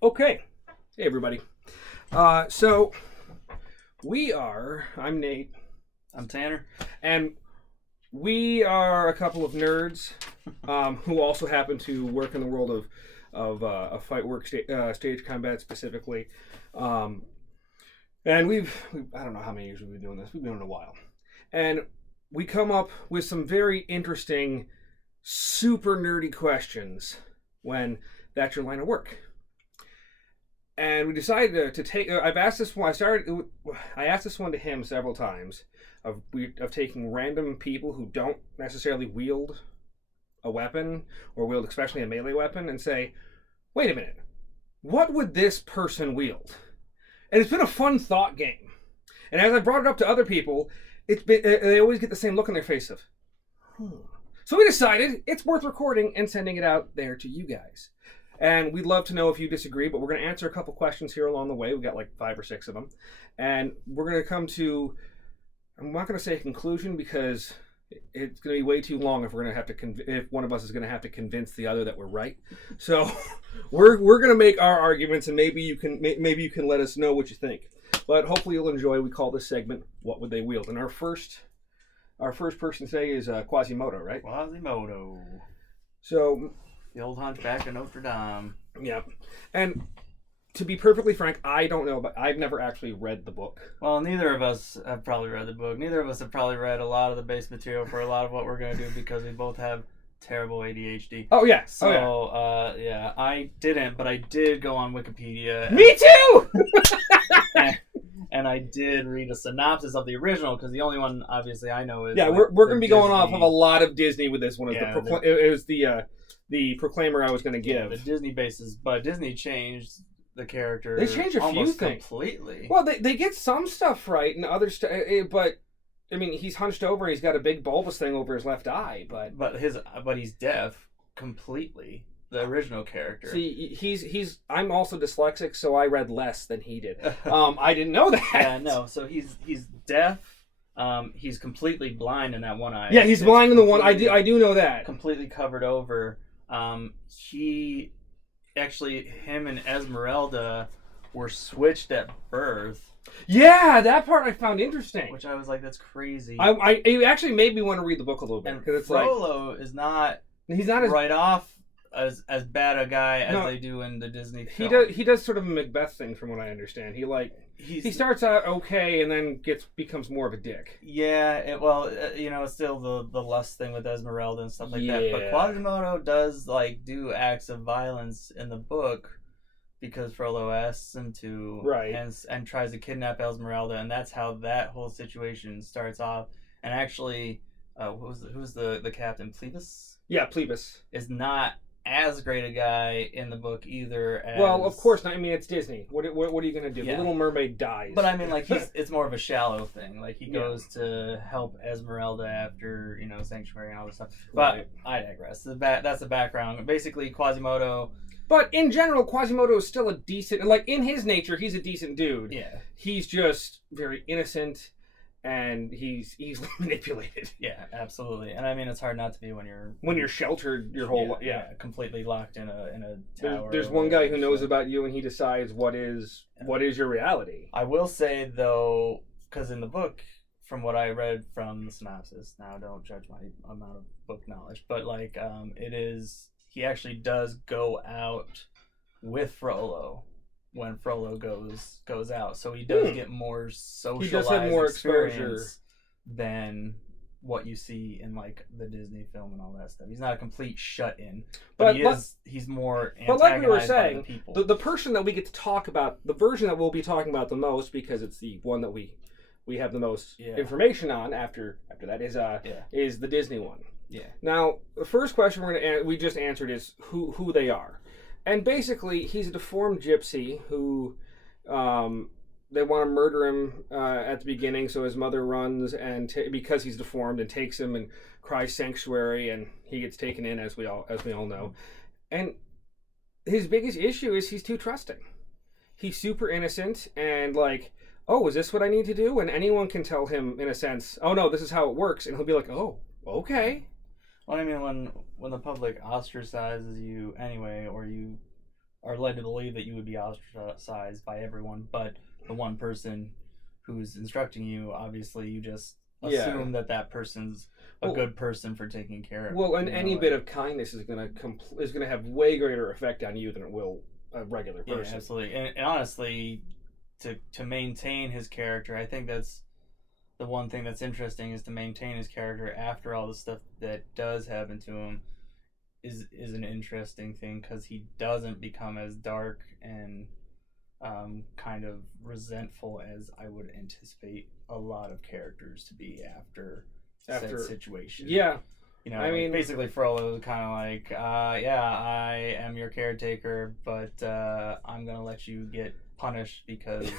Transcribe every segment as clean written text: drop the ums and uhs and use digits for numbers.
Okay. Hey, everybody. So I'm Nate, I'm Tanner. and we are a couple of nerds who also happen to work in the world of fight work, stage combat specifically. And I don't know how many years we've been doing this. We've been doing it a while. And we come up with some very interesting, super nerdy questions when that's your line of work. And we decided to take. I've asked this one. I asked this one to him several times of taking random people who don't necessarily wield a weapon or wield especially a melee weapon and say, "Wait a minute, what would this person wield?" And it's been a fun thought game. And as I brought it up to other people, they always get the same look on their face of, So we decided it's worth recording and sending it out there to you guys. And we'd love to know if you disagree, but we're going to answer a couple questions here along the way. We've got like 5 or 6 of them. And we're going to come to, I'm not going to say a conclusion because it's going to be way too long if if one of us is going to have to convince the other that we're right. So we're going to make our arguments, and maybe you can let us know what you think. But hopefully you'll enjoy. We call this segment "What Would They Wield?" And our first person today is Quasimodo, right? Quasimodo. So The old hunchback of Notre Dame. yeah, and to be perfectly frank, I don't know, but I've never actually read the book. Well, neither of us have probably read the book. Neither of us have probably read a lot of the base material for a lot of what we're going to do because we both have terrible ADHD. Oh yeah. So, yeah, I didn't, but I did go on Wikipedia. Me too! And I did read a synopsis of the original because the only one, obviously, I know is... Yeah, like, we're going to be going Disney. off of a lot of Disney with this one. Yeah, It was the Proclaimer I was going to give. Yeah, the Disney bases, but Disney changed the character. They changed a few things completely. Well, they get some stuff right and other stuff, but I mean, he's hunched over and he's got a big bulbous thing over his left eye, but he's deaf completely. The original character. See, I'm also dyslexic, so I read less than he did. I didn't know that. Yeah, no. So he's deaf. He's completely blind in that one eye. Yeah, he's blind in the one. I do know that. Completely covered over. Him and Esmeralda were switched at birth. Yeah, that part I found interesting. Which I was like, that's crazy. It actually made me want to read the book a little bit because it's Frollo is not. He's not as right off as bad a guy as they do in the Disney film. He does sort of a Macbeth thing from what I understand. He starts out okay and then becomes more of a dick. Yeah, it's still the lust thing with Esmeralda and stuff like that. But Quasimodo does do acts of violence in the book because Frollo asks him to, right, and tries to kidnap Esmeralda, and that's how that whole situation starts off. And actually, who's the captain? Phoebus? Yeah, Phoebus is not as great a guy in the book either. Well, of course not. I mean, it's Disney. What are you going to do? Yeah. The Little Mermaid dies. But I mean, it's more of a shallow thing. He goes to help Esmeralda after, Sanctuary and all this stuff. But right. I digress. That's the background. Basically, Quasimodo. But in general, Quasimodo is still a decent... in his nature, he's a decent dude. Yeah. He's just very innocent, and he's easily manipulated. Yeah, absolutely. And I mean, it's hard not to be when you're sheltered your whole life. Yeah, completely locked in a tower. There's one guy who knows about you, and he decides what is your reality. I will say though, because in the book, from what I read from the synopsis, now don't judge my amount of book knowledge, but he actually does go out with Frollo when Frollo goes out, so he does get more socialized. He does have more exposure than what you see in the Disney film and all that stuff. He's not a complete shut-in, but he's more antagonized. But like we were saying, by the people. The person that we get to talk about, the version that we'll be talking about the most, because it's the one that we have the most information on after that is the Disney one. Yeah. Now, the first question we just answered is who they are. And basically, he's a deformed gypsy who they want to murder him at the beginning, so his mother runs and because he's deformed and takes him and cries sanctuary, and he gets taken in as we all know. And his biggest issue is he's too trusting. He's super innocent and oh, is this what I need to do? And anyone can tell him in a sense, oh no, this is how it works, and he'll be like, oh, okay. Well, I mean, when the public ostracizes you anyway, or you are led to believe that you would be ostracized by everyone, but the one person who's instructing you, obviously, you just assume that person's a good person for taking care of. Well, and any bit of kindness is gonna have way greater effect on you than it will a regular person. Yeah, absolutely. And honestly, to maintain his character, I think that's the one thing that's interesting, is to maintain his character after all the stuff that does happen to him is an interesting thing, because he doesn't become as dark and kind of resentful as I would anticipate a lot of characters to be after said situation. Yeah. You know, I mean, basically Frollo was kind of like, yeah, I am your caretaker, but I'm going to let you get punished because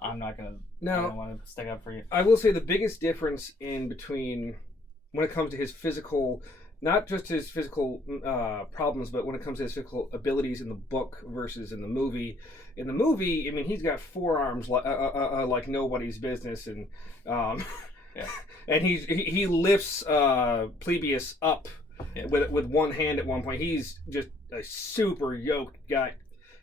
I'm not going to, I don't want to stick up for you. I will say the biggest difference in between, when it comes to his physical, not just his physical problems, but when it comes to his physical abilities in the book versus in the movie. In the movie, I mean, he's got forearms like nobody's business, and and he lifts Plebius up with one hand at one point. He's just a super yoked guy.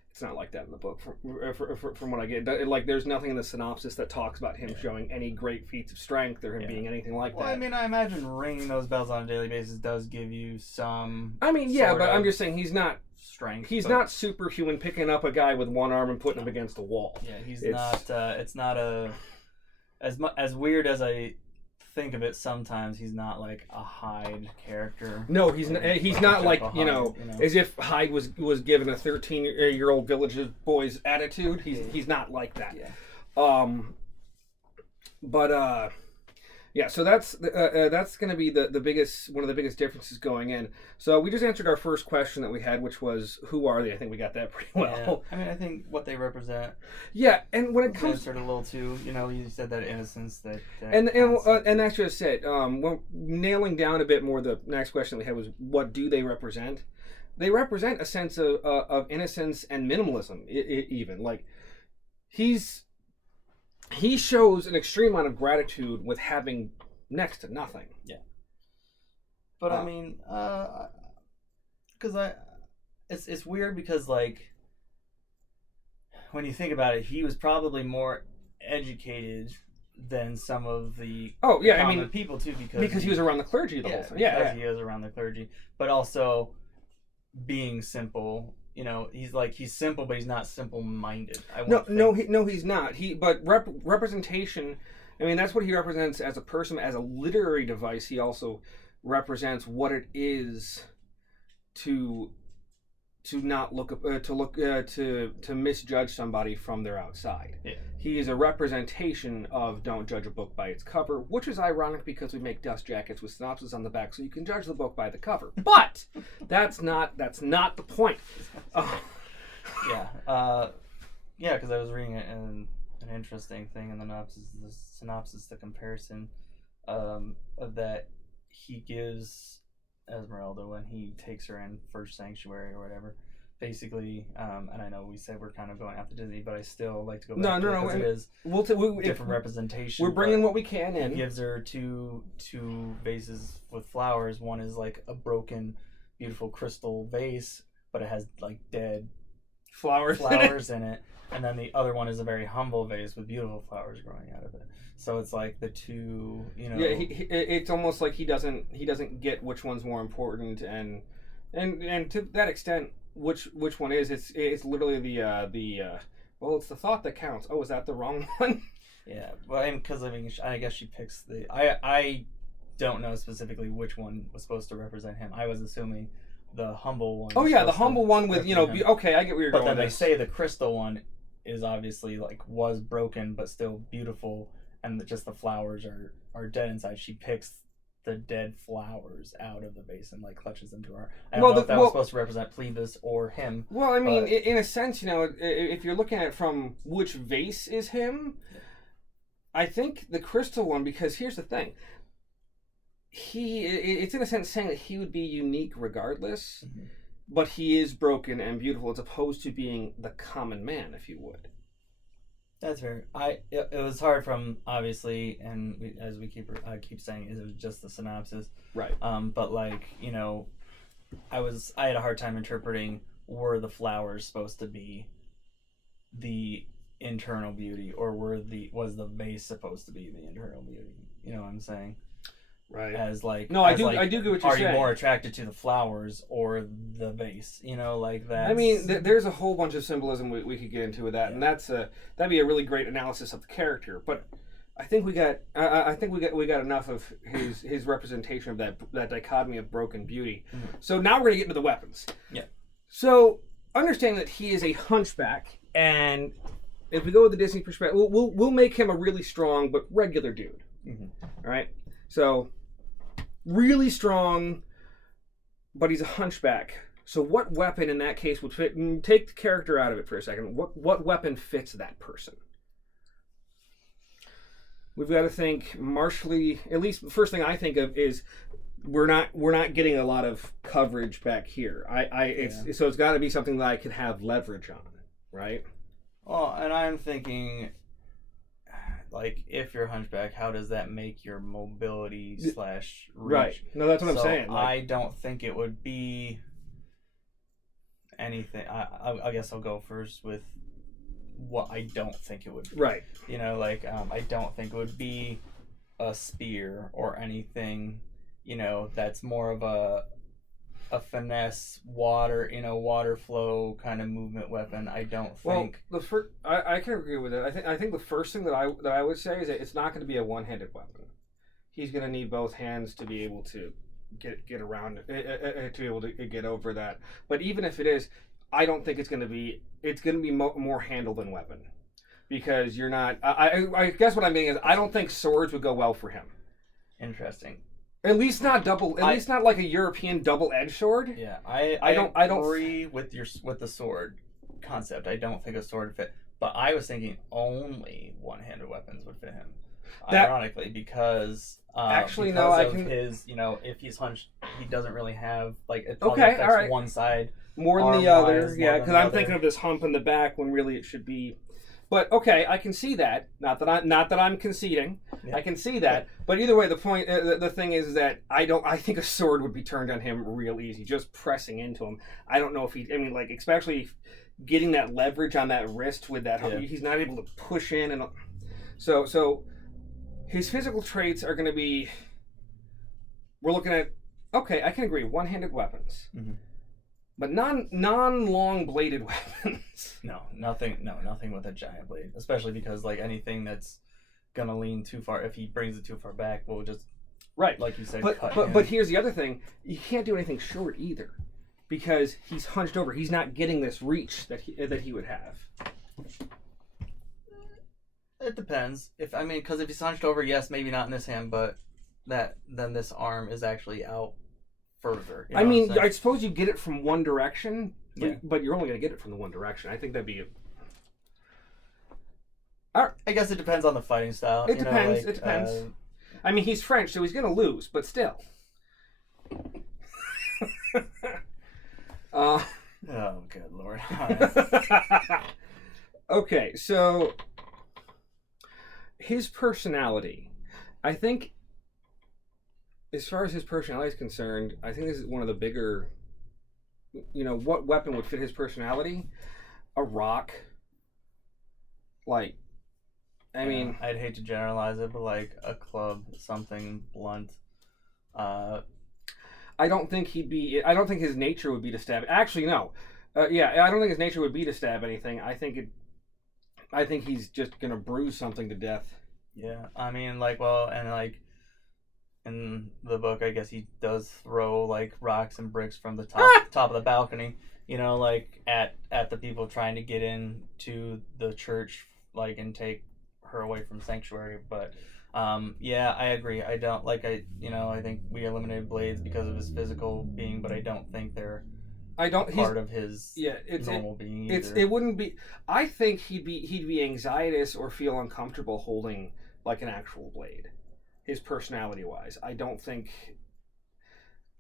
It's not like that in the book, from what I get. Like, there's nothing in the synopsis that talks about him showing any great feats of strength or him being anything like that. Well, I mean, I imagine ringing those bells on a daily basis does give you some. I mean, yeah, but I'm just saying he's not strength. He's not superhuman, picking up a guy with one arm and putting him against a wall. Yeah, it's not as weird as I think of it sometimes. He's not like a Hyde character. No, he's not like as if Hyde was given a 13-year-old village boy's attitude. He's not like that. Yeah. Yeah, so that's going to be the biggest, one of the biggest differences going in. So we just answered our first question that we had, which was, who are they? I think we got that pretty well. Yeah. I mean, I think what they represent. Yeah, and when it comes answered a little too, you said that innocence that and that's just it. Well, nailing down a bit more, the next question we had was, what do they represent? They represent a sense of innocence and minimalism, even. Like, he shows an extreme amount of gratitude with having next to nothing. Yeah. But I mean, because it's weird, because like, when you think about it, he was probably more educated than some of the common people too, because he was around the clergy the whole time. Yeah, he is around the clergy, but also being simple. He's simple, but he's not simple-minded. He's not. But representation. I mean, that's what he represents as a person, as a literary device. He also represents what it is to not to misjudge somebody from their outside. Yeah. He is a representation of don't judge a book by its cover, which is ironic because we make dust jackets with synopsis on the back, so you can judge the book by the cover. But that's not the point. Because I was reading an interesting thing in the synopsis, the comparison of that he gives Esmeralda when he takes her in First Sanctuary or whatever. Basically, and I know we said we're kind of going after Disney, but I still like to go back to it, because it is different representation. We're bringing what we can in. He gives her two vases with flowers. One is like a broken, beautiful crystal vase, but it has like dead flowers in it. And then the other one is a very humble vase with beautiful flowers growing out of it. So it's like the two, Yeah, it's almost like he doesn't get which one's more important, and to that extent, which one is? It's literally it's the thought that counts. Oh, is that the wrong one? Yeah, well, because I guess she picks I don't know specifically which one was supposed to represent him. I was assuming the humble one. Oh yeah, the humble one with okay, I get where you're going. But then they say the crystal one is obviously was broken but still beautiful, and just the flowers are dead inside. She picks the dead flowers out of the vase and clutches them to her. I don't know if that was supposed to represent Plebis or him. Well, I mean, in a sense, if you're looking at it from which vase is him, I think the crystal one, because here's the thing. It's in a sense saying that he would be unique regardless, but he is broken and beautiful, as opposed to being the common man, if you would. That's fair. It was hard from, obviously, and as we keep saying, it was just the synopsis, right? But I had a hard time interpreting were the flowers supposed to be the internal beauty, or was the vase supposed to be the internal beauty? You know what I'm saying? Right. As like, no, as I do get what you're are saying. you more attracted to the flowers or the vase? You know, like that. I mean, there's a whole bunch of symbolism we could get into with that, Yeah. and that'd be a really great analysis of the character. But I think we got enough of his representation of that dichotomy of broken beauty. Mm-hmm. So now we're gonna get into the weapons. Yeah. So understanding that he is a hunchback, and if we go with the Disney perspective, we'll make him a really strong but regular dude. Mm-hmm. All right. So really strong, but he's a hunchback. So what weapon in that case would fit? Take the character out of it for a second. What weapon fits that person? We've got to think martially. At least the first thing I think of is we're not getting a lot of coverage back here. So it's got to be something that I could have leverage on, right? Well, and I'm thinking, like, if you're hunchback, how does that make your mobility / reach? Right. No, that's what I'm saying. Like, I don't think it would be anything. I guess I'll go first with what I don't think it would be. Right. You know, like, I don't think it would be a spear or anything, you know, that's more of a finesse water flow kind of movement weapon. I don't think. Well, I can agree with it. I think the first thing that I would say is that it's not going to be a one-handed weapon. He's going to need both hands to be able to get around to be able to get over that. But even if it is, I don't think it's going to be more handle than weapon, because you're not. I guess what I'm meaning is I don't think swords would go well for him. Interesting. At least not double. At least not like a European double-edged sword. Yeah, I don't agree with the sword concept. I don't think a sword would fit. But I was thinking only one-handed weapons would fit him. Ironically, because actually because no, I of can. His, you know, if he's hunched, he doesn't really have like it Okay, affects all right. one side More than the other, yeah, because I'm thinking of this hump in the back when really it should be. But okay, I can see that. Not that I'm conceding. Yeah. I can see that. But either way, the point, the thing is that I think a sword would be turned on him real easy, just pressing into him. I don't know if he. I mean, like, especially getting that leverage on that wrist with that. Yeah. He's not able to push in, and so his physical traits are going to be. We're looking at. Okay, I can agree. One-handed weapons. Mm-hmm. But non-long bladed weapons. No, nothing with a giant blade. Especially because, like, anything that's gonna lean too far, if he brings it too far back, we'll just, right, like you said, cut him. But here's the other thing: you can't do anything short either, because he's hunched over. He's not getting this reach that he would have. It depends. Because if he's hunched over, yes, maybe not in this hand, but then this arm is actually out further. I mean, I suppose you get it from one direction, but you're only going to get it from the one direction. I think that'd be I guess it depends on the fighting style. It depends. It depends. I mean, he's French, so he's going to lose, but still. Oh, good Lord. Okay, so his personality. I think, as far as his personality is concerned, I think this is one of the bigger, what weapon would fit his personality? A rock. Like, I mean, I'd hate to generalize it, but like a club, something blunt. I don't think his nature would be to stab. Actually, no. I don't think his nature would be to stab anything. I think he's just gonna bruise something to death. Yeah, I mean, in the book, I guess he does throw like rocks and bricks from the top of the balcony. Like at the people trying to get into the church, like, and take her away from sanctuary. But I agree. I don't I think we eliminated Blades because of his physical being, but I don't think they're part of his normal being either. It wouldn't be. I think he'd be anxietous or feel uncomfortable holding like an actual blade. His personality wise, I don't think.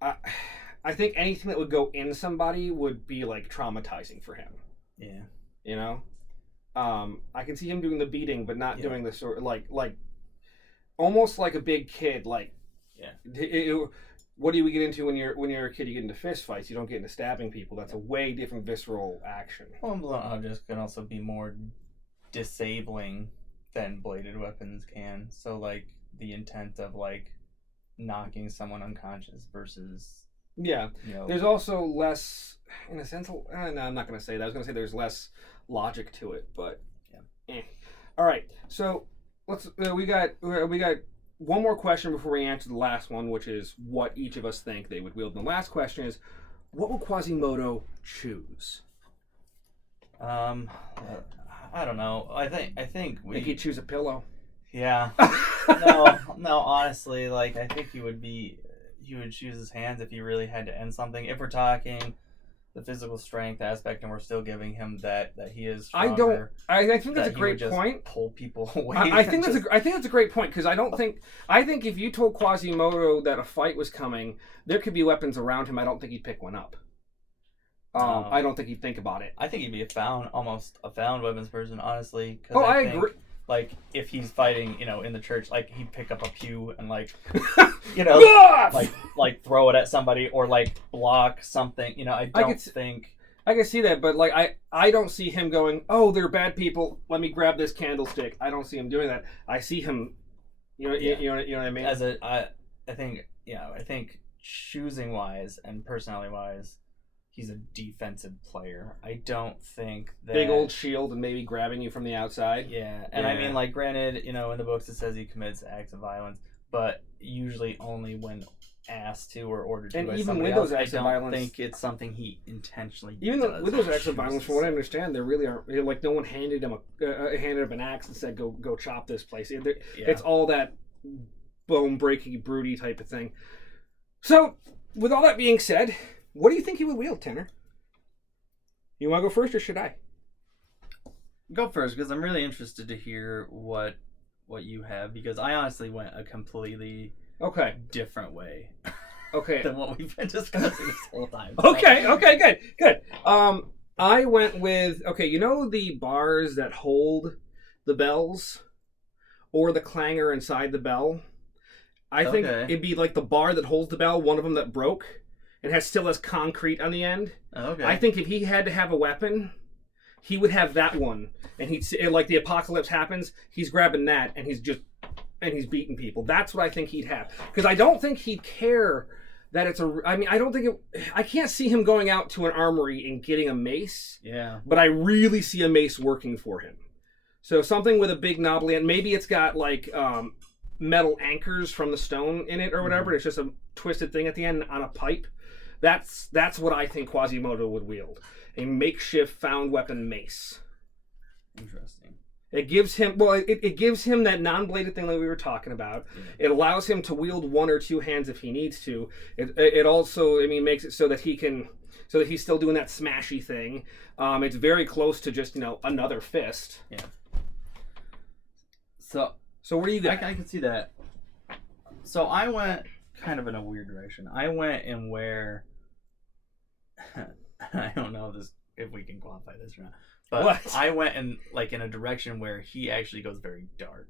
I think anything that would go in somebody would be like traumatizing for him. Yeah. I can see him doing the beating, but not doing the sort like almost like a big kid. Like, what do you get into when you're a kid? You get into fist fights. You don't get into stabbing people. That's a way different visceral action. Well, blunt objects can also be more disabling than bladed weapons can. So, like, the intent of, like, knocking someone unconscious versus... Yeah. There's also less, in a sense... no, I'm not going to say that. I was going to say there's less logic to it, but... Yeah. All right. So, let's... we got one more question before we answer the last one, which is what each of us think they would wield. And the last question is, what will Quasimodo choose? I don't know. I think he'd choose a pillow. Yeah. no. Honestly, like I think he would choose his hands if he really had to end something. If we're talking the physical strength aspect, and we're still giving him that he is stronger. I think that's a great point. Pull people away. I think that's a great point because I think if you told Quasimodo that a fight was coming, there could be weapons around him. I don't think he'd pick one up. I don't think he'd think about it. I think he'd be almost a found weapons person, honestly. I agree. Like, if he's fighting, in the church, like, he'd pick up a pew and, like, like throw it at somebody or, like, block something. I can see that, but, like, I don't see him going, oh, they're bad people, let me grab this candlestick. I don't see him doing that. I see him, you know what I mean? I think choosing-wise and personality-wise, he's a defensive player. I don't think that... Big old shield and maybe grabbing you from the outside. Yeah. And I mean, like, granted, in the books it says he commits acts of violence, but usually only when asked to or ordered to by somebody else. I don't think it's something he intentionally does. With those acts of violence, from what I understand, there really aren't... Like, no one handed him an axe and said, go chop this place. It's all that bone-breaking, broody type of thing. So, with all that being said... What do you think he would wield, Tanner? You want to go first, or should I? Go first, because I'm really interested to hear what you have, because I honestly went a completely different way. Than what we've been discussing this whole time. Good. I went with the bars that hold the bells, or the clanger inside the bell. I think it'd be like the bar that holds the bell, one of them that broke. It still has concrete on the end. Okay. I think if he had to have a weapon, he would have that one. And like the apocalypse happens, he's grabbing that and he's beating people. That's what I think he'd have. Because I don't think he'd care that it's I can't see him going out to an armory and getting a mace. Yeah. But I really see a mace working for him. So something with a big knobbly end. Maybe it's got like metal anchors from the stone in it or whatever. Mm-hmm. It's just a twisted thing at the end on a pipe. That's what I think Quasimodo would wield. A makeshift found weapon mace. Interesting. It gives him it gives him that non-bladed thing that we were talking about. Yeah. It allows him to wield one or two hands if he needs to. It also makes it so that he's still doing that smashy thing. It's very close to just another fist. Yeah. So where do you go? I can see that. So I went kind of in a weird direction. I went in where I don't know if we can qualify this or not. But what? I went in a direction where he actually goes very dark.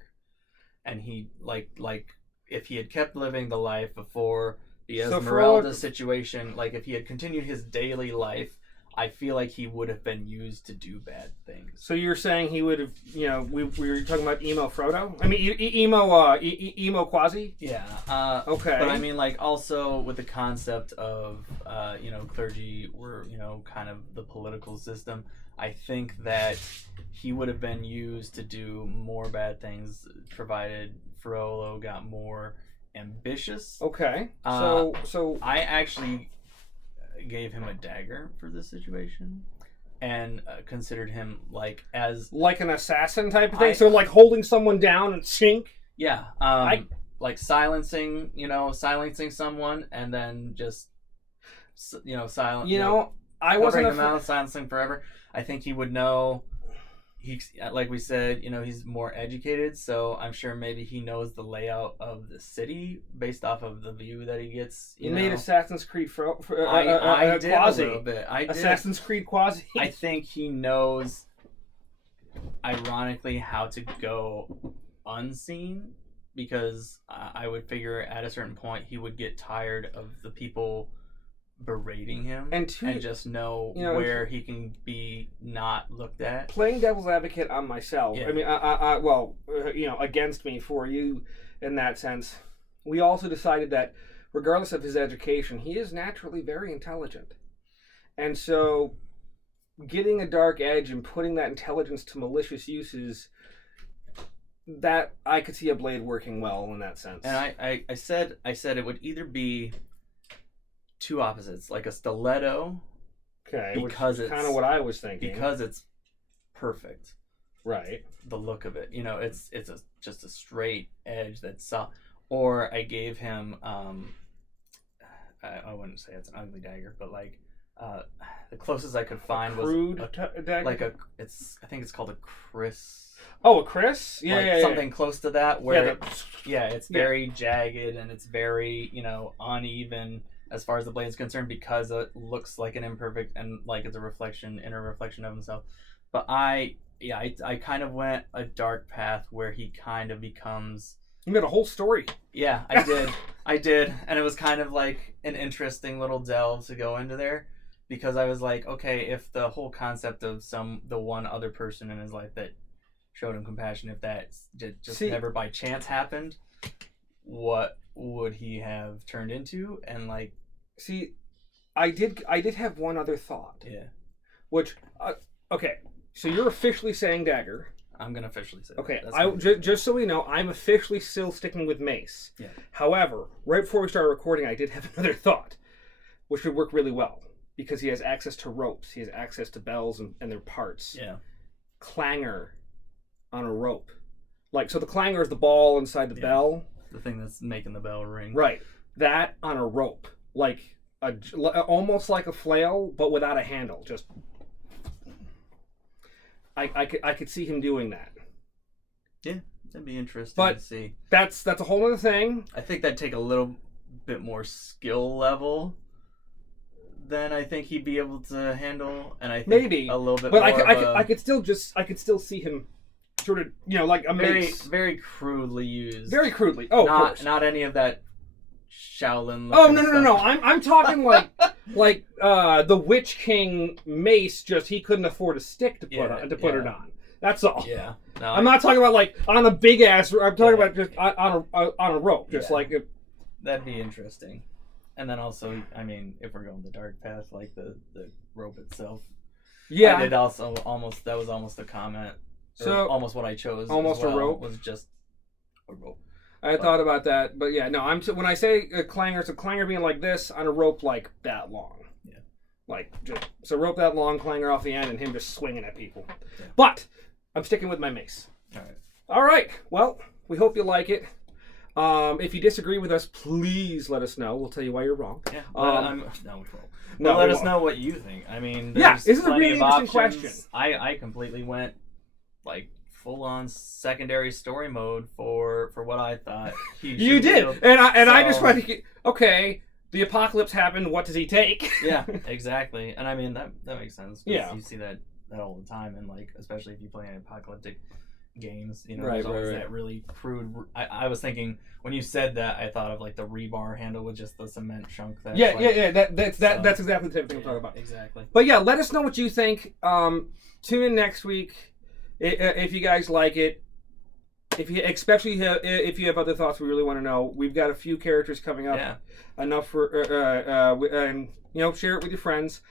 And he like if he had kept living the life before the Esmeralda situation, like if he had continued his daily life, I feel like he would have been used to do bad things. So you're saying he would have, we were talking about emo Frodo? I mean, emo Quasi? Yeah. Okay. But I mean, like, also with the concept of, clergy were, kind of the political system, I think that he would have been used to do more bad things, provided Frollo got more ambitious. Okay. So I actually gave him a dagger for this situation and considered him like an assassin type of thing. So like holding someone down and sink. Yeah. Like silencing someone and then just silent. I wasn't silencing forever. I think he would know. He's like we said, he's more educated, so I'm sure maybe he knows the layout of the city based off of the view that he gets. You made Assassin's Creed I did Quasi. A little bit. I did. Assassin's Creed Quasi. I think he knows, ironically, how to go unseen because I would figure at a certain point he would get tired of the people berating him and just know where he can be not looked at. Playing devil's advocate on myself, Yeah. I mean, against me for you in that sense, we also decided that regardless of his education, he is naturally very intelligent. And so getting a dark edge and putting that intelligence to malicious uses, that I could see a blade working well in that sense. And I said it would either be two opposites, like a stiletto. Okay, because it's kind of what I was thinking. Because it's perfect. Right. The look of it, it's just a straight edge that's soft. Or I gave him, I wouldn't say it's an ugly dagger, but like the closest I could find was a dagger? like I think it's called a Chris. Oh, a Chris? Yeah, like something close to that. Where it's very jagged and it's very uneven as far as the blade is concerned, because it looks like an imperfect and like it's a inner reflection of himself. But I kind of went a dark path where he kind of becomes. You made a whole story. Yeah, I did, and it was kind of like an interesting little delve to go into there, because I was like, okay, if the whole concept of the one other person in his life that showed him compassion, if that just never by chance happened, what would he have turned into? And like, I did have one other thought. Yeah. Which, okay, so you're officially saying dagger. I'm gonna officially say. Okay, just so we know, I'm officially still sticking with mace. Yeah. However, right before we started recording, I did have another thought, which would work really well because he has access to ropes, he has access to bells and their parts. Yeah. Clanger on a rope, like so. The clanger is the ball inside the bell, the thing that's making the bell ring. Right. That on a rope, like almost like a flail, but without a handle. Just. I could see him doing that. Yeah, that'd be interesting to see. That's a whole other thing. I think that'd take a little bit more skill level than I think he'd be able to handle, and I think maybe a little bit. But more I could still see him sort of like a mace. Very crudely used. Very crudely. Oh, of course. Not any of that Shaolin. Oh no! I'm talking like the Witch King mace. Just he couldn't afford a stick to put it on. That's all. Yeah. No, I'm not talking about like on a big ass. I'm talking about just on a rope. Just like that'd be interesting. And then also, I mean, if we're going the dark path, like the rope itself. Yeah. I did also that was almost a comment. So almost what I chose. Almost a rope was just a rope. I thought about that, but yeah, no. When I say a clanger, it's a clanger being like this on a rope like that long. Yeah. Like just it's a rope that long, clanger off the end, and him just swinging at people. Yeah. But I'm sticking with my mace. All right. Well, we hope you like it. If you disagree with us, please let us know. We'll tell you why you're wrong. Yeah. We won't. No, let us know what you think. I mean, this is a really interesting question. I completely went like full on secondary story mode for what I thought you did, I just wanted to get okay. The apocalypse happened. What does he take? Yeah, exactly. And I mean that makes sense. Yeah, you see that all the time, and like especially if you play apocalyptic games, right, there's always that really crude. I was thinking when you said that, I thought of like the rebar handle with just the cement chunk. That's that's exactly the type of thing I'm talking about. Exactly. But yeah, let us know what you think. Tune in next week if you guys like it. Especially if you have other thoughts, we really want to know. We've got a few characters coming up. Yeah. Enough for and share it with your friends.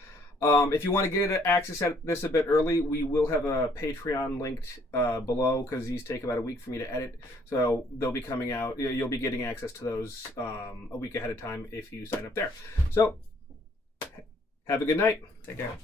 If you want to get access to this a bit early, we will have a Patreon linked below because these take about a week for me to edit. So they'll be coming out. You'll be getting access to those a week ahead of time if you sign up there. So have a good night. Take care.